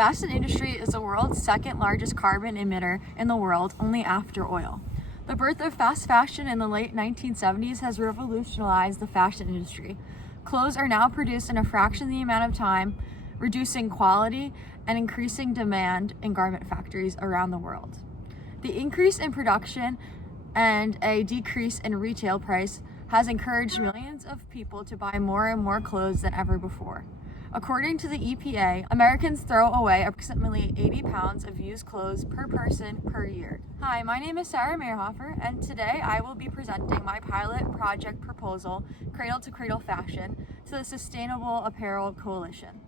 fashion industry is the world's second largest carbon emitter in the world, only after oil. The birth of fast fashion in the late 1970s has revolutionized the fashion industry. Clothes are now produced in a fraction of the amount of time, reducing quality and increasing demand in garment factories around the world. The increase in production and a decrease in retail price has encouraged millions of people to buy more and more clothes than ever before. According to the EPA, Americans throw away approximately 80 pounds of used clothes per person per year. Hi, my name is Smayerhofer, and today I will be presenting my pilot project proposal, Cradle to Cradle Fashion, to the Sustainable Apparel Coalition.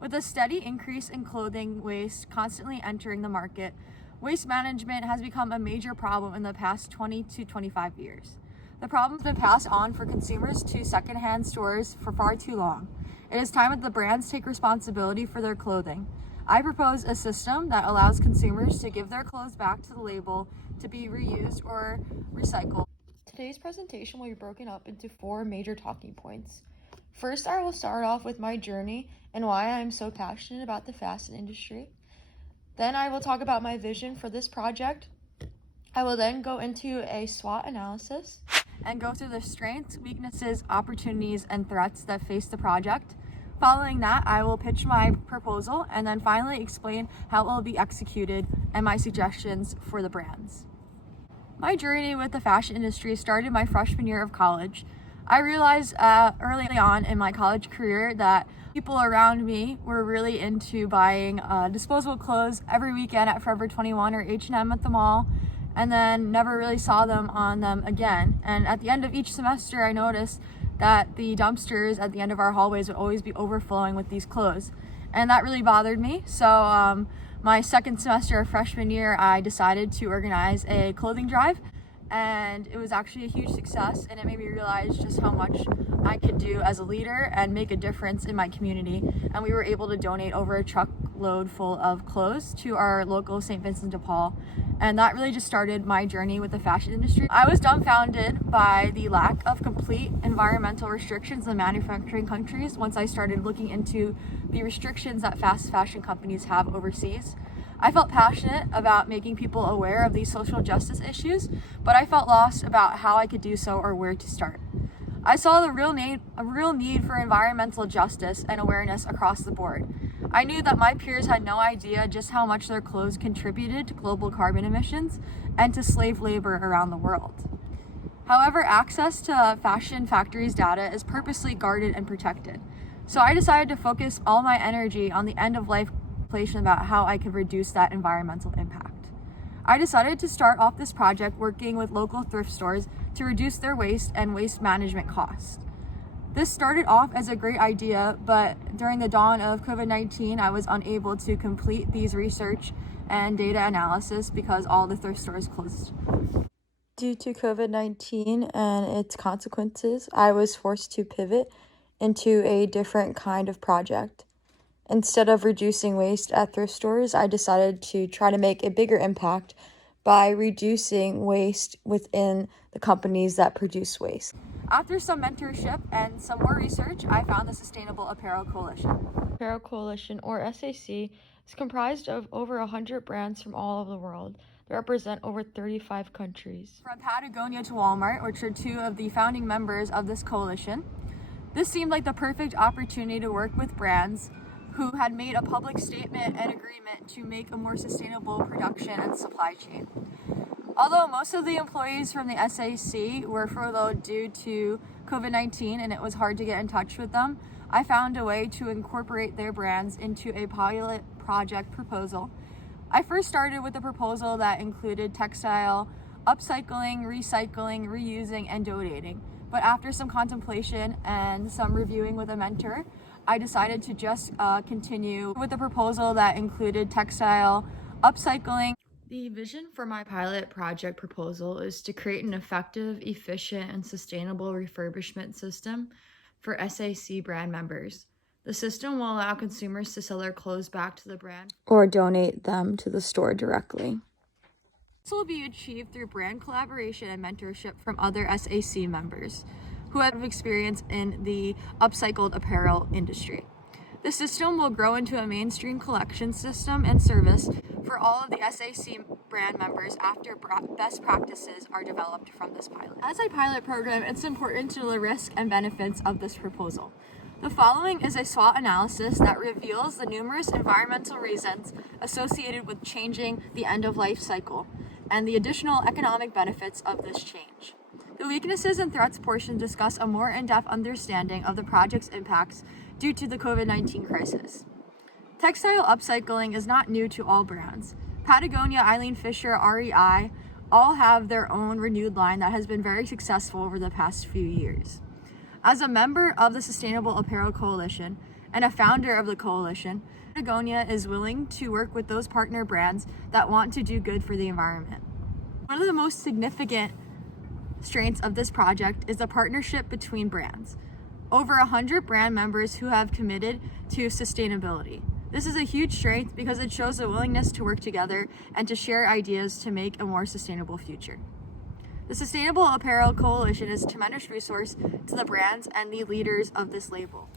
With a steady increase in clothing waste constantly entering the market, waste management has become a major problem in the past 20 to 25 years. The problem has been passed on for consumers to secondhand stores for far too long. It is time that the brands take responsibility for their clothing. I propose a system that allows consumers to give their clothes back to the label to be reused or recycled. Today's presentation will be broken up into 4 major talking points. First, I will start off with my journey and why I am so passionate about the fashion industry. Then I will talk about my vision for this project. I will then go into a SWOT analysis and go through the strengths, weaknesses, opportunities, and threats that face the project. Following that, I will pitch my proposal and then finally explain how it will be executed and my suggestions for the brands. My journey with the fashion industry started my freshman year of college. I realized early on in my college career that people around me were really into buying disposable clothes every weekend at Forever 21 or H&M at the mall, and then never really saw them on them again. And at the end of each semester, I noticed that the dumpsters at the end of our hallways would always be overflowing with these clothes. And that really bothered me. So my second semester of freshman year, I decided to organize a clothing drive. And it was actually a huge success, and it made me realize just how much I could do as a leader and make a difference in my community. And we were able to donate over a truckload full of clothes to our local St. Vincent de Paul. And that really just started my journey with the fashion industry. I was dumbfounded by the lack of complete environmental restrictions in manufacturing countries once I started looking into the restrictions that fast fashion companies have overseas. I felt passionate about making people aware of these social justice issues, but I felt lost about how I could do so or where to start. I saw a real need for environmental justice and awareness across the board. I knew that my peers had no idea just how much their clothes contributed to global carbon emissions and to slave labor around the world. However, access to fashion factories' data is purposely guarded and protected. So I decided to focus all my energy on the end-of-life about how I could reduce that environmental impact. I decided to start off this project working with local thrift stores to reduce their waste and waste management costs. This started off as a great idea, but during the dawn of COVID-19, I was unable to complete these research and data analysis because all the thrift stores closed. Due to COVID-19 and its consequences, I was forced to pivot into a different kind of project. Instead of reducing waste at thrift stores, I decided to try to make a bigger impact by reducing waste within the companies that produce waste. After some mentorship and some more research, I found the Sustainable Apparel Coalition. Apparel Coalition, or SAC, is comprised of over 100 brands from all over the world that represent over 35 countries. From Patagonia to Walmart, which are 2 of the founding members of this coalition, this seemed like the perfect opportunity to work with brands who had made a public statement and agreement to make a more sustainable production and supply chain. Although most of the employees from the SAC were furloughed due to COVID-19 and it was hard to get in touch with them, I found a way to incorporate their brands into a pilot project proposal. I first started with a proposal that included textile upcycling, recycling, reusing, and donating. But after some contemplation and some reviewing with a mentor, I decided to just continue with a proposal that included textile upcycling. The vision for my pilot project proposal is to create an effective, efficient, and sustainable refurbishment system for SAC brand members. The system will allow consumers to sell their clothes back to the brand or donate them to the store directly. This will be achieved through brand collaboration and mentorship from other SAC members who have experience in the upcycled apparel industry. The system will grow into a mainstream collection system and service for all of the SAC brand members after best practices are developed from this pilot. As a pilot program, it's important to know the risks and benefits of this proposal. The following is a SWOT analysis that reveals the numerous environmental reasons associated with changing the end-of-life cycle and the additional economic benefits of this change. The weaknesses and threats portion discuss a more in-depth understanding of the project's impacts due to the COVID-19 crisis. Textile upcycling is not new to all brands. Patagonia, Eileen Fisher, REI all have their own renewed line that has been very successful over the past few years. As a member of the Sustainable Apparel Coalition and a founder of the coalition, Patagonia is willing to work with those partner brands that want to do good for the environment. One of the most significant strengths of this project is the partnership between brands. Over 100 brand members who have committed to sustainability. This is a huge strength because it shows a willingness to work together and to share ideas to make a more sustainable future. The Sustainable Apparel Coalition is a tremendous resource to the brands and the leaders of this label.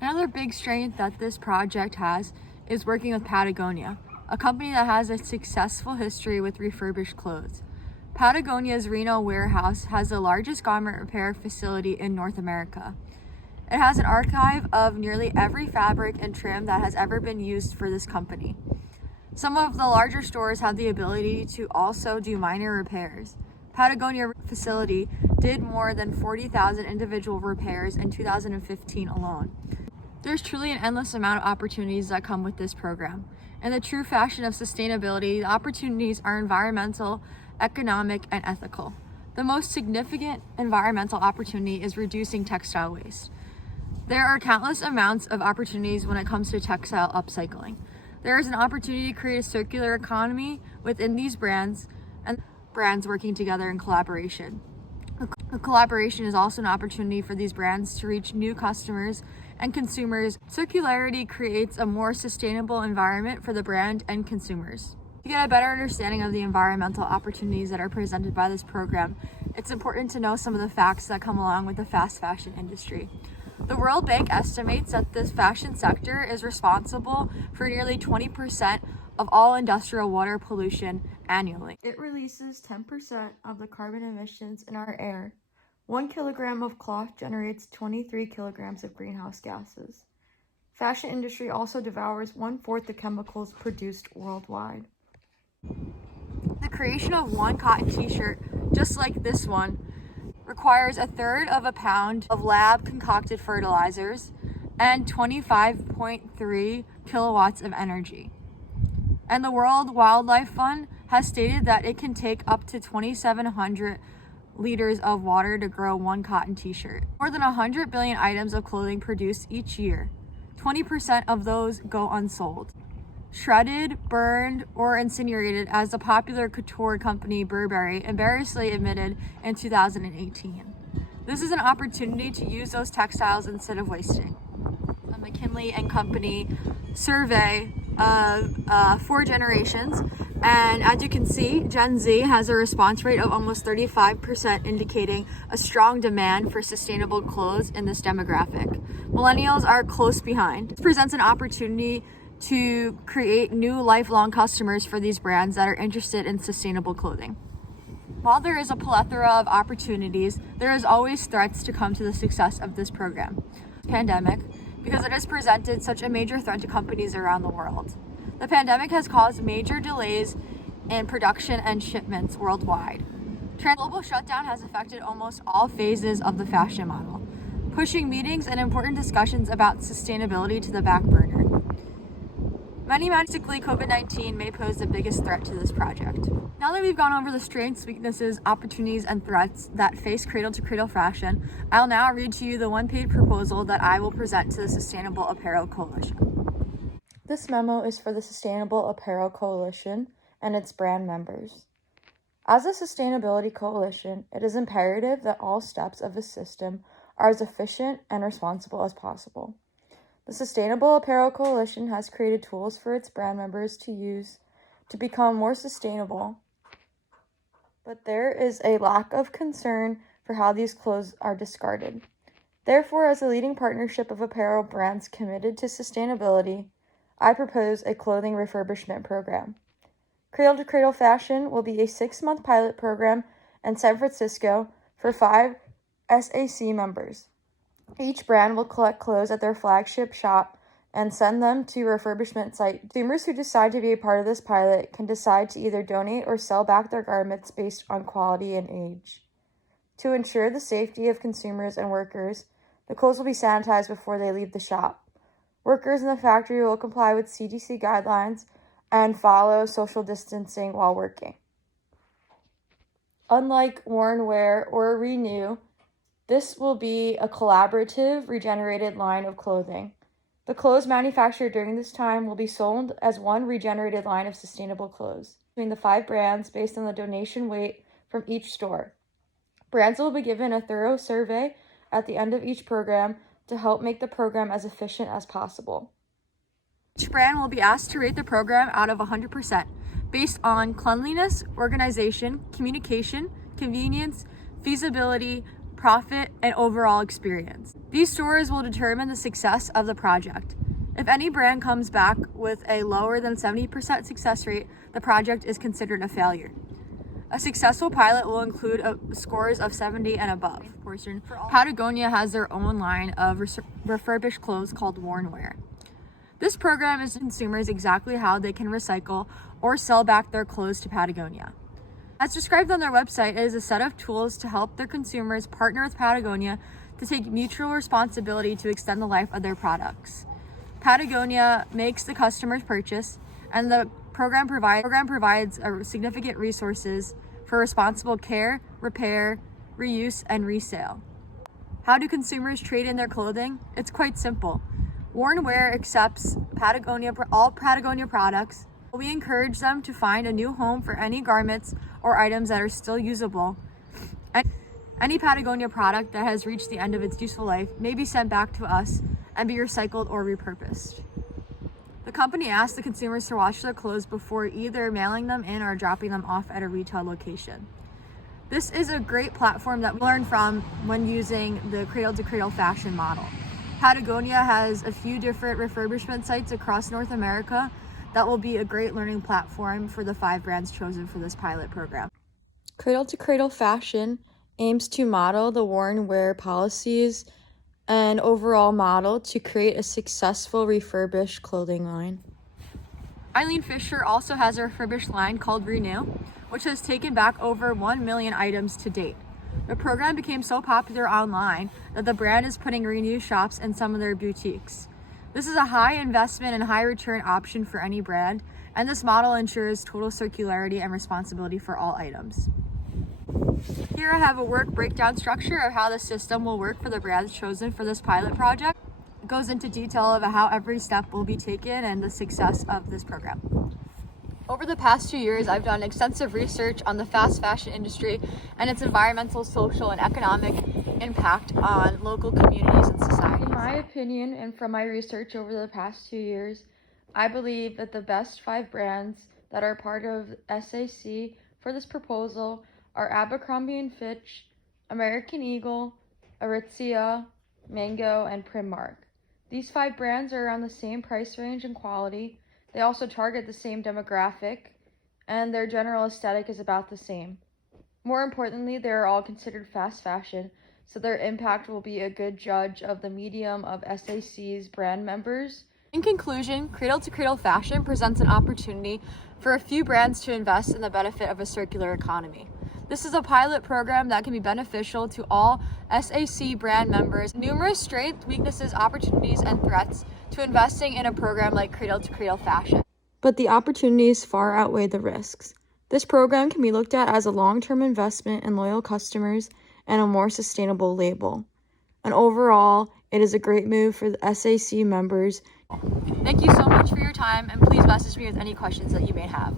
Another big strength that this project has is working with Patagonia, a company that has a successful history with refurbished clothes. Patagonia's Reno warehouse has the largest garment repair facility in North America. It has an archive of nearly every fabric and trim that has ever been used for this company. Some of the larger stores have the ability to also do minor repairs. Patagonia facility did more than 40,000 individual repairs in 2015 alone. There's truly an endless amount of opportunities that come with this program. In the true fashion of sustainability, the opportunities are environmental, economic, and ethical. The most significant environmental opportunity is reducing textile waste. There are countless amounts of opportunities when it comes to textile upcycling. There is an opportunity to create a circular economy within these brands and brands working together in collaboration. The collaboration is also an opportunity for these brands to reach new customers and consumers. Circularity creates a more sustainable environment for the brand and consumers. To get a better understanding of the environmental opportunities that are presented by this program, it's important to know some of the facts that come along with the fast fashion industry. The World Bank estimates that this fashion sector is responsible for nearly 20% of all industrial water pollution annually. It releases 10% of the carbon emissions in our air. 1 kilogram of cloth generates 23 kilograms of greenhouse gases. Fashion industry also devours 1/4 the chemicals produced worldwide. The creation of one cotton t-shirt, just like this one, requires 1/3 of a pound of lab concocted fertilizers and 25.3 kilowatts of energy. And the World Wildlife Fund has stated that it can take up to 2,700 liters of water to grow one cotton t-shirt. More than 100 billion items of clothing produced each year. 20% of those go unsold. Shredded, burned, or incinerated, as the popular couture company Burberry embarrassingly admitted in 2018. This is an opportunity to use those textiles instead of wasting. The McKinley and Company survey of 4 generations, and as you can see, Gen Z has a response rate of almost 35%, indicating a strong demand for sustainable clothes in this demographic. Millennials are close behind. This presents an opportunity to create new lifelong customers for these brands that are interested in sustainable clothing. While there is a plethora of opportunities, there is always threats to come to the success of this program. Pandemic, because it has presented such a major threat to companies around the world. The pandemic has caused major delays in production and shipments worldwide. Global shutdown has affected almost all phases of the fashion model, pushing meetings and important discussions about sustainability to the back burner. Basically, COVID-19 may pose the biggest threat to this project. Now that we've gone over the strengths, weaknesses, opportunities, and threats that face cradle-to-cradle fashion, I'll now read to you the one-page proposal that I will present to the Sustainable Apparel Coalition. This memo is for the Sustainable Apparel Coalition and its brand members. As a sustainability coalition, it is imperative that all steps of the system are as efficient and responsible as possible. The Sustainable Apparel Coalition has created tools for its brand members to use to become more sustainable, but there is a lack of concern for how these clothes are discarded. Therefore, as a leading partnership of apparel brands committed to sustainability, I propose a clothing refurbishment program. Cradle to Cradle Fashion will be a 6-month pilot program in San Francisco for 5 SAC members. Each brand will collect clothes at their flagship shop and send them to a refurbishment site. Consumers who decide to be a part of this pilot can decide to either donate or sell back their garments based on quality and age. To ensure the safety of consumers and workers, the clothes will be sanitized before they leave the shop. Workers in the factory will comply with CDC guidelines and follow social distancing while working. Unlike Worn Wear or Renew, this will be a collaborative, regenerated line of clothing. The clothes manufactured during this time will be sold as one regenerated line of sustainable clothes between the 5 brands based on the donation weight from each store. Brands will be given a thorough survey at the end of each program to help make the program as efficient as possible. Each brand will be asked to rate the program out of 100% based on cleanliness, organization, communication, convenience, feasibility, profit, and overall experience. These scores will determine the success of the project. If any brand comes back with a lower than 70% success rate, the project is considered a failure. A successful pilot will include scores of 70 and above. Patagonia has their own line of refurbished clothes called Worn Wear. This program is consumers exactly how they can recycle or sell back their clothes to Patagonia. As described on their website, it is a set of tools to help their consumers partner with Patagonia to take mutual responsibility to extend the life of their products. Patagonia makes the customer's purchase, and the program provides significant resources for responsible care, repair, reuse, and resale. How do consumers trade in their clothing? It's quite simple. Worn Wear accepts all Patagonia products. We encourage them to find a new home for any garments or items that are still usable. Any Patagonia product that has reached the end of its useful life may be sent back to us and be recycled or repurposed. The company asks the consumers to wash their clothes before either mailing them in or dropping them off at a retail location. This is a great platform that we learn from when using the Cradle to Cradle Fashion model. Patagonia has a few different refurbishment sites across North America that will be a great learning platform for the 5 brands chosen for this pilot program. Cradle to Cradle Fashion aims to model the Worn Wear policies and overall model to create a successful refurbished clothing line. Eileen Fisher also has a refurbished line called Renew, which has taken back over 1 million items to date. The program became so popular online that the brand is putting Renew shops in some of their boutiques. This is a high investment and high return option for any brand, and this model ensures total circularity and responsibility for all items. Here I have a work breakdown structure of how the system will work for the brands chosen for this pilot project. It goes into detail of how every step will be taken and the success of this program. Over the past 2 years, I've done extensive research on the fast fashion industry and its environmental, social, and economic impact on local communities and society. In my opinion, and from my research over the past 2 years, I believe that the best 5 brands that are part of SAC for this proposal are Abercrombie & Fitch, American Eagle, Aritzia, Mango, and Primark. These 5 brands are around the same price range and quality. They also target the same demographic, and their general aesthetic is about the same. More importantly, they are all considered fast fashion, so their impact will be a good judge of the medium of SAC's brand members. In conclusion, Cradle to Cradle Fashion presents an opportunity for a few brands to invest in the benefit of a circular economy. This is a pilot program that can be beneficial to all SAC brand members. Numerous strengths, weaknesses, opportunities, and threats to investing in a program like Cradle to Cradle Fashion. But the opportunities far outweigh the risks. This program can be looked at as a long-term investment in loyal customers and a more sustainable label. And overall, it is a great move for the SAC members. Thank you so much for your time, and please message me with any questions that you may have.